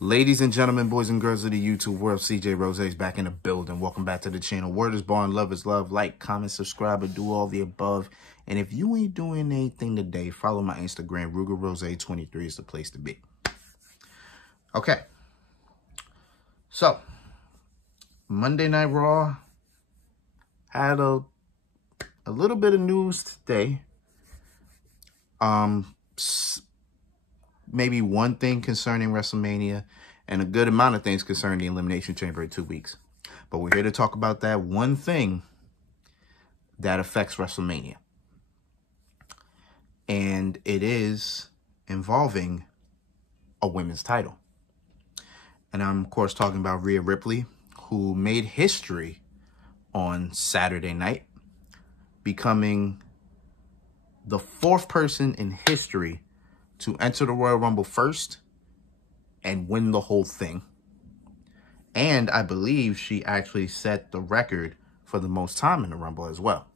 Ladies and gentlemen, boys and girls of the YouTube world, CJ Rose is back in the building. Welcome back to the channel. Word is born, love is love. Like, comment, subscribe, and do all the above. And if you ain't doing anything today, follow my Instagram. RugerRose23 is the place to be. Okay. So, Monday Night Raw had a little bit of news today. Maybe one thing concerning Wrestlemania and a good amount of things concerning the Elimination Chamber in 2 weeks. But we're here to talk about that one thing that affects WrestleMania. And it is involving a women's title. And I'm, of course, talking about Rhea Ripley, who made history on Saturday night, becoming the 4th person in history to enter the Royal Rumble first and win the whole thing. And I believe she actually set the record for the most time in the Rumble as well.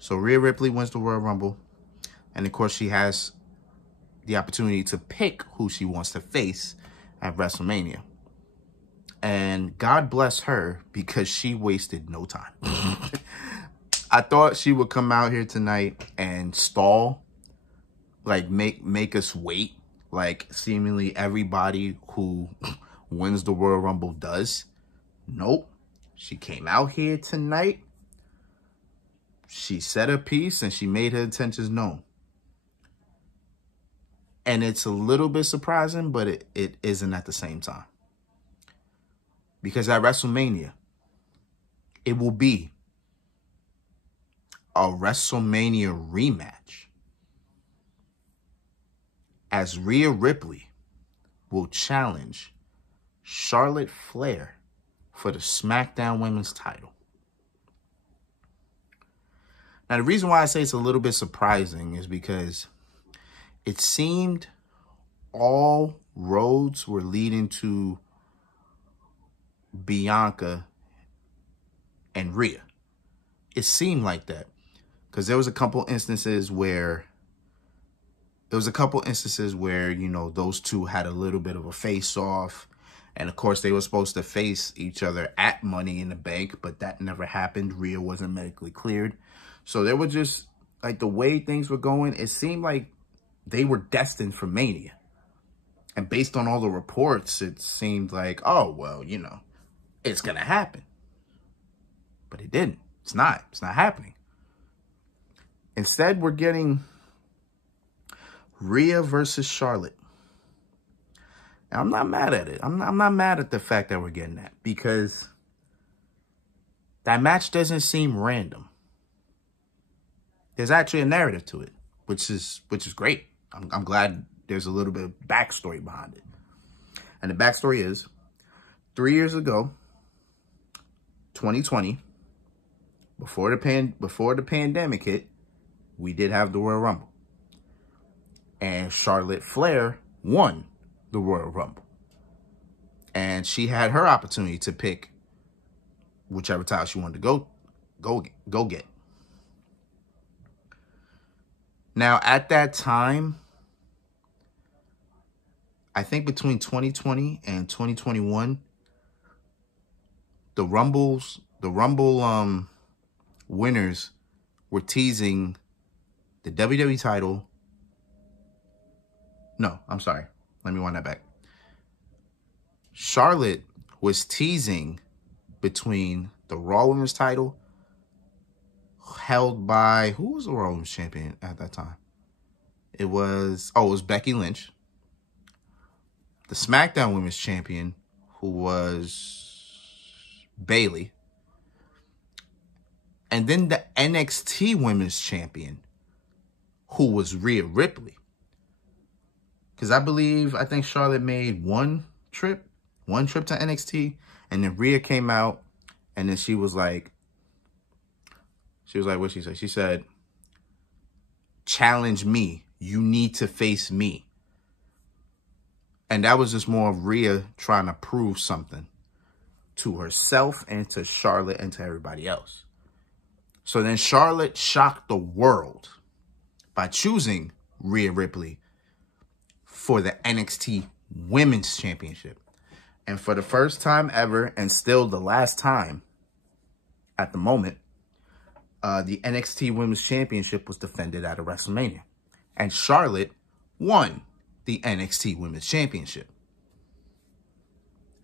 So Rhea Ripley wins the Royal Rumble. And of course, she has the opportunity to pick who she wants to face at WrestleMania. And God bless her, because she wasted no time. I thought she would come out here tonight and stall, like make us wait, like seemingly everybody who wins the Royal Rumble does. Nope. She came out here tonight. She said her piece and she made her intentions known. And it's a little bit surprising, but it isn't at the same time. Because at WrestleMania, it will be a WrestleMania rematch, as Rhea Ripley will challenge Charlotte Flair for the SmackDown Women's title. Now, the reason why I say it's a little bit surprising is because it seemed all roads were leading to Bianca and Rhea. It seemed like that, because there was a couple instances where you know, those two had a little bit of a face-off. And, of course, they were supposed to face each other at Money in the Bank, but that never happened. Rhea wasn't medically cleared. So there were just, like, the way things were going, it seemed like they were destined for Mania. And based on all the reports, it seemed like, oh, well, you know, it's going to happen. But it didn't. It's not. It's not happening. Instead, we're getting Rhea versus Charlotte. Now, I'm not mad at it. I'm not mad at the fact that we're getting that, because that match doesn't seem random. There's actually a narrative to it, which is great. I'm glad there's a little bit of backstory behind it. And the backstory is 3 years ago, 2020, before the pandemic hit, we did have the Royal Rumble. And Charlotte Flair won the Royal Rumble. And she had her opportunity to pick whichever title she wanted to go get. Now, at that time, I think between 2020 and 2021, the Rumble winners were teasing the WWE title. No, I'm sorry. Let me wind that back. Charlotte was teasing between the Raw Women's title, held by, who was the Raw Women's champion at that time? It was Becky Lynch. The SmackDown Women's champion, who was Bayley. And then the NXT Women's champion, who was Rhea Ripley. Because I think Charlotte made one trip to NXT, and then Rhea came out, and then she was like, what'd she say? She said, challenge me. You need to face me. And that was just more of Rhea trying to prove something to herself and to Charlotte and to everybody else. So then Charlotte shocked the world by choosing Rhea Ripley for the NXT Women's Championship. And for the first time ever, and still the last time at the moment, the NXT Women's Championship was defended at a WrestleMania. And Charlotte won the NXT Women's Championship.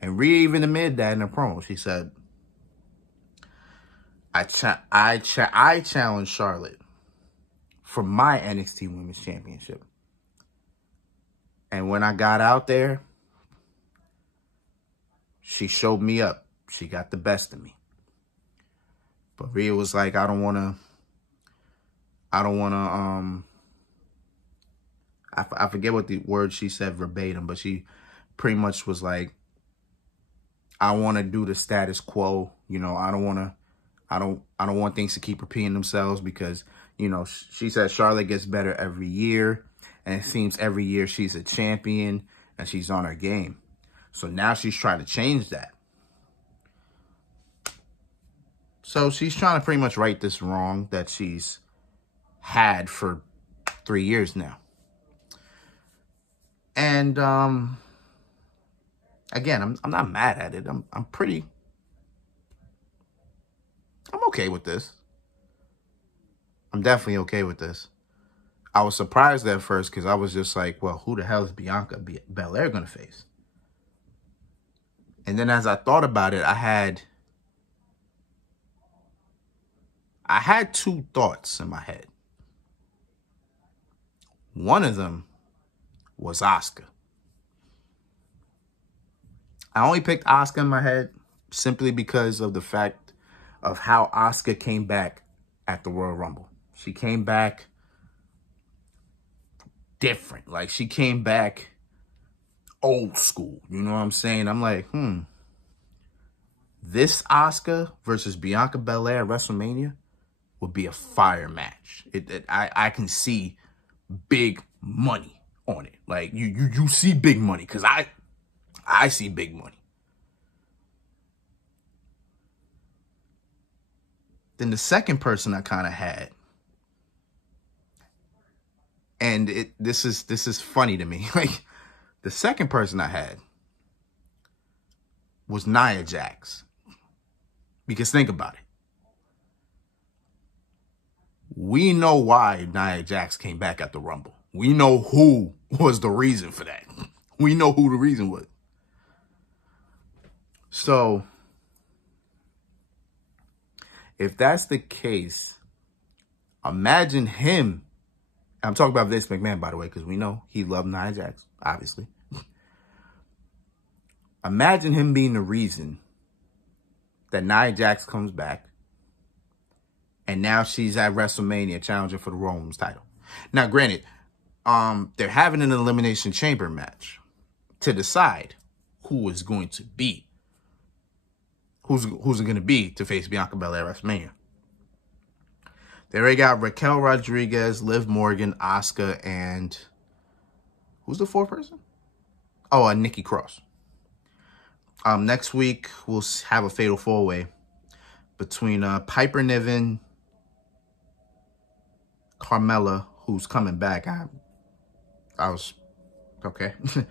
And Rhea even admitted that in a promo. She said, I challenged Charlotte for my NXT Women's Championship. And when I got out there, she showed me up. She got the best of me. But Rhea was like, I forget what the word she said verbatim, but she pretty much was like, I want to do the status quo. You know, I don't want things to keep repeating themselves because, you know, she said Charlotte gets better every year. And it seems every year she's a champion and she's on her game. So now she's trying to change that. So she's trying to pretty much right this wrong that she's had for 3 years now. And again, I'm not mad at it. I'm okay with this. I'm definitely okay with this. I was surprised at first because I was just like, well, who the hell is Bianca Belair going to face? And then as I thought about it, I had two thoughts in my head. One of them was Asuka. I only picked Asuka in my head simply because of the fact of how Asuka came back at the Royal Rumble. She came back different. Like, she came back old school. You know what I'm saying? I'm like, this Asuka versus Bianca Belair at WrestleMania would be a fire match. I can see big money on it. Like, you see big money because I see big money. Then the second person I kind of had, and this is funny to me. Like, the second person I had was Nia Jax. Because think about it. We know why Nia Jax came back at the Rumble. We know who was the reason for that. We know who the reason was. So, if that's the case, imagine him. I'm talking about Vince McMahon, by the way, because we know he loved Nia Jax, obviously. Imagine him being the reason that Nia Jax comes back, and now she's at WrestleMania challenging for the Raw Women's title. Now, granted, they're having an Elimination Chamber match to decide who is going to be, who's it going to be to face Bianca Belair at WrestleMania. They already got Raquel Rodriguez, Liv Morgan, Asuka, and who's the fourth person? Oh, Nikki Cross. Next week, we'll have a fatal four-way between Piper Niven, Carmella, who's coming back. I was okay. Who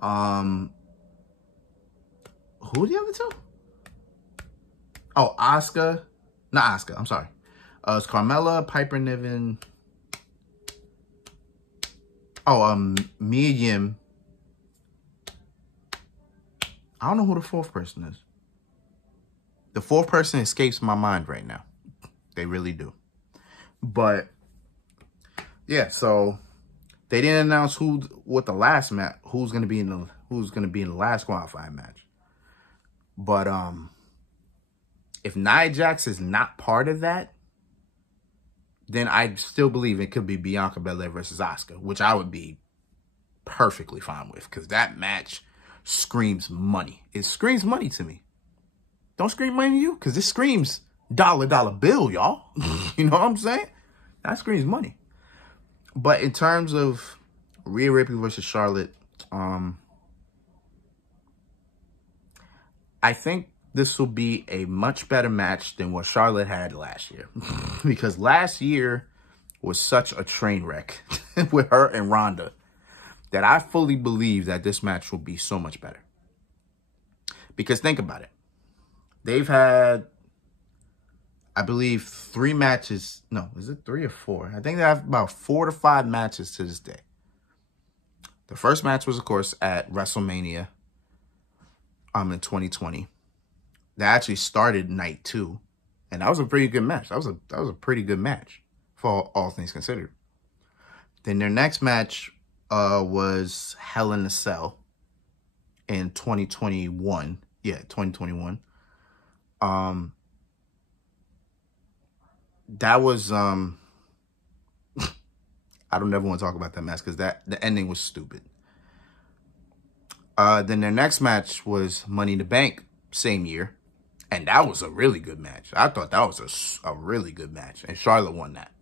are the other two? Oh, Asuka. Not Asuka. I'm sorry. It's Carmella, Piper Niven. Oh, Mia Yim. I don't know who the fourth person is. The fourth person escapes my mind right now. They really do. But yeah, so they didn't announce what the last match, who's gonna be in the last qualifying match. But if Nia Jax is not part of that, then I still believe it could be Bianca Belair versus Asuka, which I would be perfectly fine with, because that match screams money. It screams money to me. Don't scream money to you? Because this screams dollar bill, y'all. You know what I'm saying? That screams money. But in terms of Rhea Ripley versus Charlotte, I think this will be a much better match than what Charlotte had last year. Because last year was such a train wreck with her and Ronda that I fully believe that this match will be so much better. Because think about it. They've had, I believe, 3 matches. No, is it 3 or 4? I think they have about 4 to 5 matches to this day. The first match was, of course, at Wrestlemania in 2020. That actually started night 2. And that was a pretty good match. That was a pretty good match for all things considered. Then their next match was Hell in a Cell in 2021. Yeah, 2021. That was I don't ever want to talk about that match because the ending was stupid. Then their next match was Money in the Bank, same year. And that was a really good match. I thought that was a really good match. And Charlotte won that.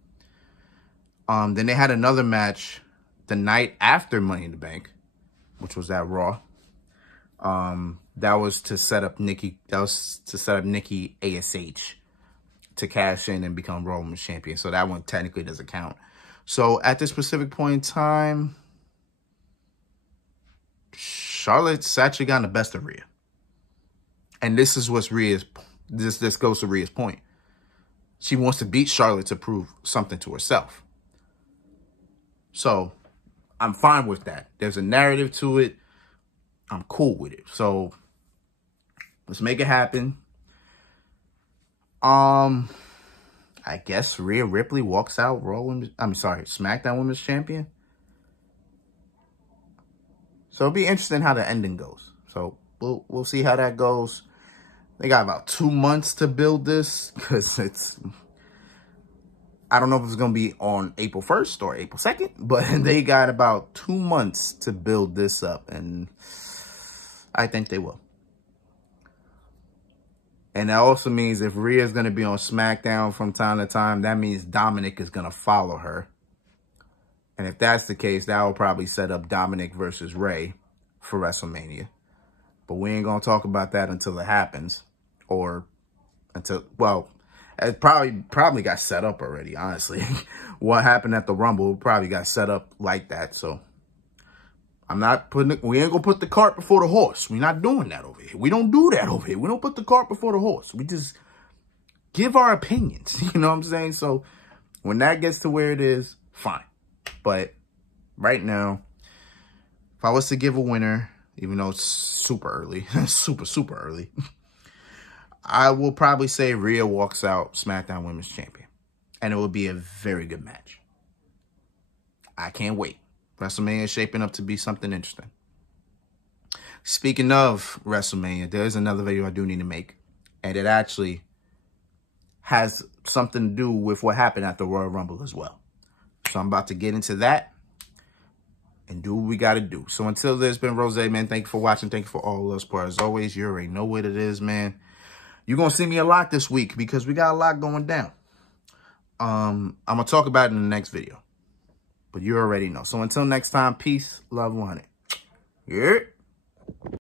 Then they had another match the night after Money in the Bank, which was at Raw. That was to set up Nikki. That was to set up Nikki ASH to cash in and become Raw Women's Champion. So that one technically doesn't count. So at this specific point in time, Charlotte's actually gotten the best of Rhea. And this is what's Rhea's, this goes to Rhea's point. She wants to beat Charlotte to prove something to herself. So I'm fine with that. There's a narrative to it. I'm cool with it. So let's make it happen. I guess Rhea Ripley walks out SmackDown Women's Champion. So it'll be interesting how the ending goes. So we'll see how that goes. They got about 2 months to build this because I don't know if it's going to be on April 1st or April 2nd, but they got about 2 months to build this up, and I think they will. And that also means if Rhea is going to be on SmackDown from time to time, that means Dominic is going to follow her. And if that's the case, that will probably set up Dominic versus Rey for WrestleMania. But we ain't going to talk about that until it happens. Or until, well, it probably got set up already, honestly. What happened at the Rumble probably got set up like that. So we ain't going to put the cart before the horse. We're not doing that over here. We don't do that over here. We don't put the cart before the horse. We just give our opinions. You know what I'm saying? So when that gets to where it is, fine. But right now, if I was to give a winner, even though it's super early, super early, I will probably say Rhea walks out SmackDown Women's Champion. And it will be a very good match. I can't wait. WrestleMania is shaping up to be something interesting. Speaking of WrestleMania, there's another video I do need to make. And it actually has something to do with what happened at the Royal Rumble as well. So I'm about to get into that and do what we got to do. So until then, it's been Rose, man. Thank you for watching. Thank you for all of the support. As always, you already know what it is, man. You're going to see me a lot this week because we got a lot going down. I'm going to talk about it in the next video. But you already know. So until next time, peace, love, 100. Yeah.